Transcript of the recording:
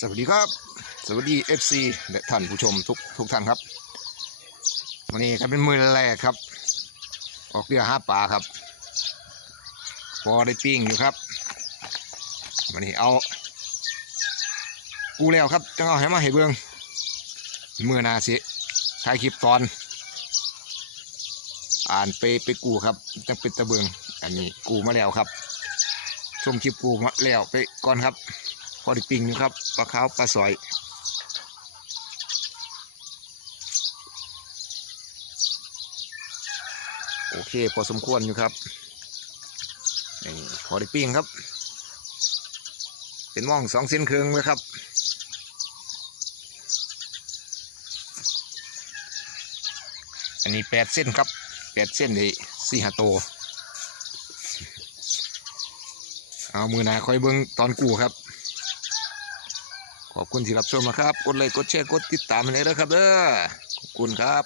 สวัสดีครับสวัสดี FC และท่านผู้ชมทุกท่านครับวันนี้ก็เป็นมื้อแรกครับออกเรือหาปลาครับพอได้ปิ้งอยู่ครับวันนี้เอากูแล้วครับจะเอาให้มาให้เบิ่งมื้อหน้าสิถ่ายคลิปตอนอ่านไปกูครับจังเป็นตะเบิงอันนี้กูมาแล้วครับชมคลิปกูมาแล้วไปก่อนครับพอได้ปิ้งอยู่ครับปลาขาวปลาสอยโอเคพอสมควรอยู่ครับนี่พอได้ปิ้งครับเป็นม่อง2 เส้นครึ่งเลยครับอันนี้8 เส้นครับ8 เส้นได้4-5 ตัวเอามือหนาคอยเบิ้งตอนกูครับขอบคุณที่รับชมนะครับกดไลค์กดแชร์กดติดตามให้เลยนะครับเด้อขอบคุณครับ